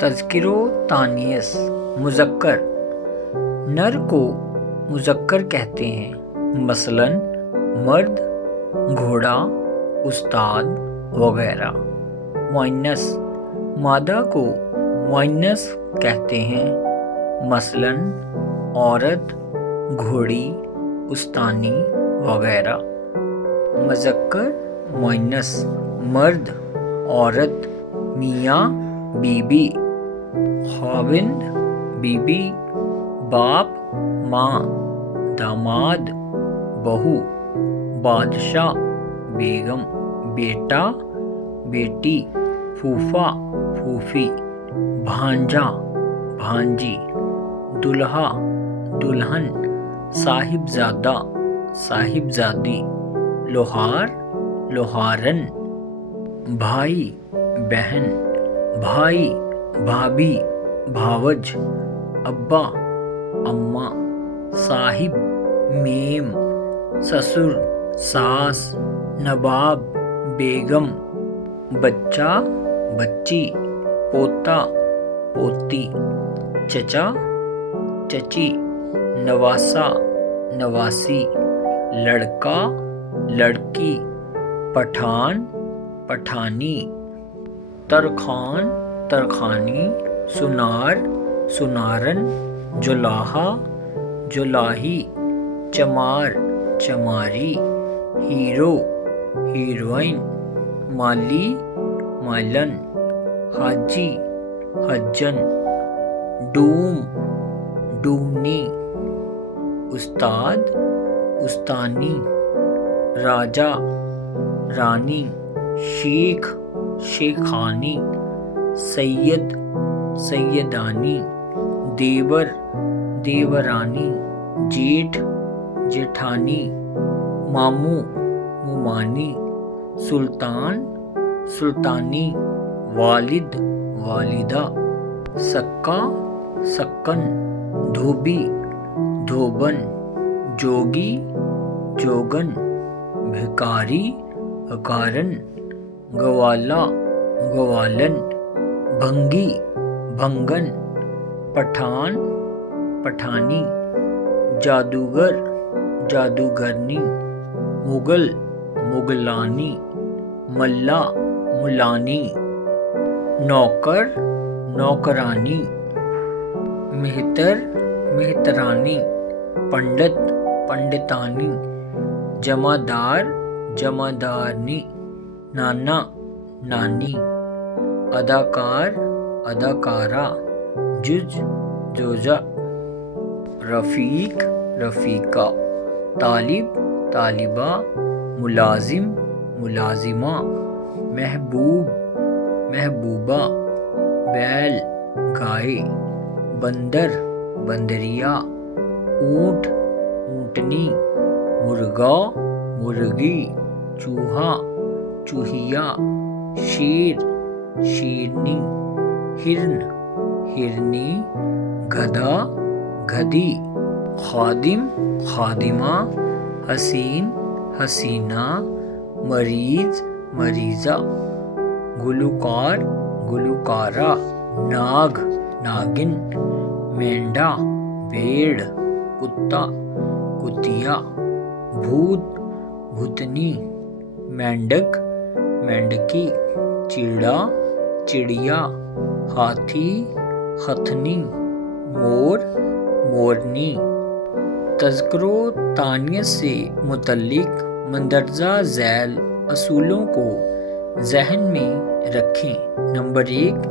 تذکر و تانیث مذکر نر کو مذکر کہتے ہیں، مثلاً مرد، گھوڑا، استاد وغیرہ۔ مؤنث مادہ کو مؤنث کہتے ہیں، مثلاً عورت، گھوڑی، استانی وغیرہ۔ مذکر مؤنث مرد، عورت، میاں بیوی، خاوند بیوی، باپ ماں، داماد بہو، بادشاہ بیگم، بیٹا بیٹی، پھوپھا پھوپھی، بھانجا بھانجی، دولہا دلہن، صاحبزادہ صاحبزادی، لوہار لوہارن، بھائی بہن، بھائی بھابھی، بھاوج، ابا اماں، صاحب میم، سسر ساس، نواب بیگم، بچہ بچی، پوتا پوتی، چچا چچی، نواسا نواسی، لڑکا لڑکی، پٹھان پٹھانی، ترخوان ترخانی، سنار سنارن، جولاہا جولاہی، چمار چماری، ہیرو ہیروئن، مالی مالن، حاجی حجن، ڈوم ڈومنی، استاد استانی، راجا رانی، شیخ شیخانی، سید سیدانی، دیور دیورانی، جیٹھ جیٹھانی، ماموں ممانی، سلطان سلطانی، والد والدہ، سکا سکن، دھوبی دھوبن، جوگی جوگن، بھکاری بھکارن، گوالا گوالن، بھنگی بھنگن، پٹھان پٹھانی، جادوگر جادوگرنی، مغل مغلانی، ملا ملانی، نوکر نوکرانی، مہتر مہترانی، پنڈت پنڈتانی، جمعدار جمعدارنی، نانا نانی، اداکار اداکارہ، جج جوجا، رفیق رفیقہ، طالب طالبہ، ملازم ملازمہ، محبوب محبوبہ، بیل گائے، بندر بندریا، اونٹ اونٹنی، مرغا مرغی، چوہا چوہیا، شیر شیرنی، ہرن ہرنی، گدھا گدھی، خادم خادمہ، حسین حسینہ، مریض مریضہ، گلوکار گلوکارہ، ناگ ناگن، مینڈا بھیڑ، کتا کتیا، بھوت بھوتنی، مینڈک مینڈکی، چڑا چڑیا، ہاتھی ہتھنی، مور مورنی۔ تذکر و تانیث سے متعلق مندرجہ ذیل اصولوں کو ذہن میں رکھیں۔ نمبر 1،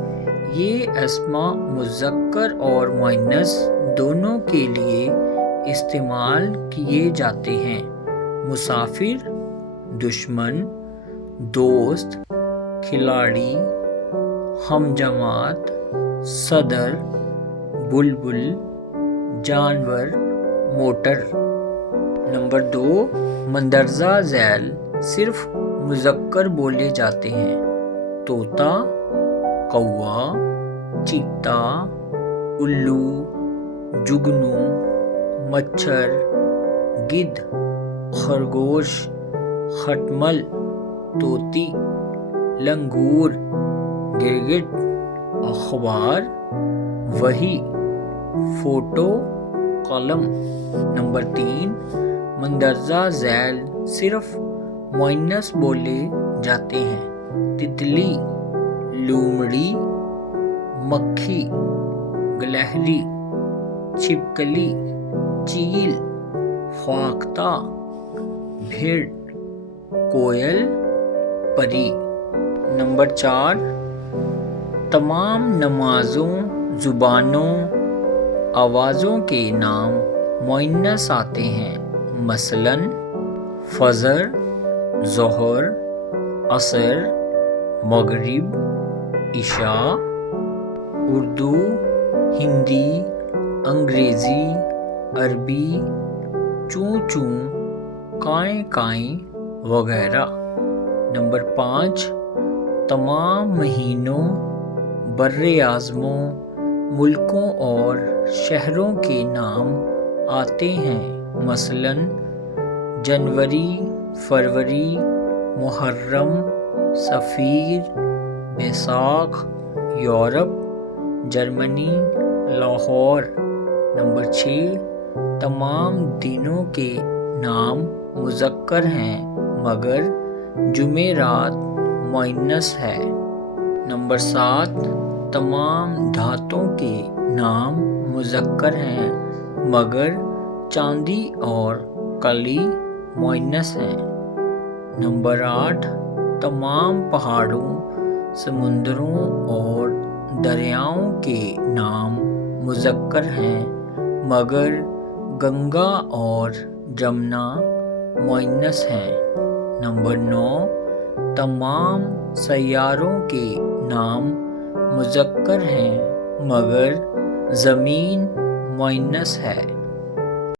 یہ اسماء مذکر اور مؤنث دونوں کے لیے استعمال کیے جاتے ہیں۔ مسافر، دشمن، دوست، کھلاڑی، ہم جماعت، صدر، بلبل، جانور، موٹر۔ نمبر 2، مندرجہ ذیل صرف مذکر بولے جاتے ہیں۔ طوطا، کوا، چیتا، الو، جگنو، مچھر، گدھ، خرگوش، خٹمل، طوطی، لنگور، گرگٹ، اخبار وہی فوٹو قلم۔ نمبر 3 مندرجہ ذیل صرف مؤنث بولے جاتے ہیں۔ تتلی، لومڑی، مکھی، گلہری، چھپکلی، چیل، فاختہ، بھیڑ، کوئل، پری۔ نمبر 4 تمام نمازوں، زبانوں، آوازوں کے نام مؤنث آتے ہیں، مثلاً فجر، ظہر، عصر، مغرب، عشاء۔ اردو، ہندی، انگریزی، عربی، چوں چوں، کائیں کائیں وغیرہ۔ نمبر 5 تمام مہینوں، براعظموں، ملکوں اور شہروں کے نام آتے ہیں، مثلاً جنوری، فروری، محرم، صفیر، بیساکھ، یورپ، جرمنی، لاہور۔ نمبر 6 تمام دنوں کے نام مذکر ہیں مگر جمعرات مؤنث ہے۔ نمبر 7 تمام دھاتوں کے نام مذکر ہیں مگر چاندی اور کلی مؤنث ہیں۔ نمبر 8 تمام پہاڑوں، سمندروں اور دریاؤں کے نام مذکر ہیں مگر گنگا اور جمنا مؤنث ہیں۔ نمبر 9 تمام سیاروں کے نام مذکر ہیں مگر زمین مؤنث ہے۔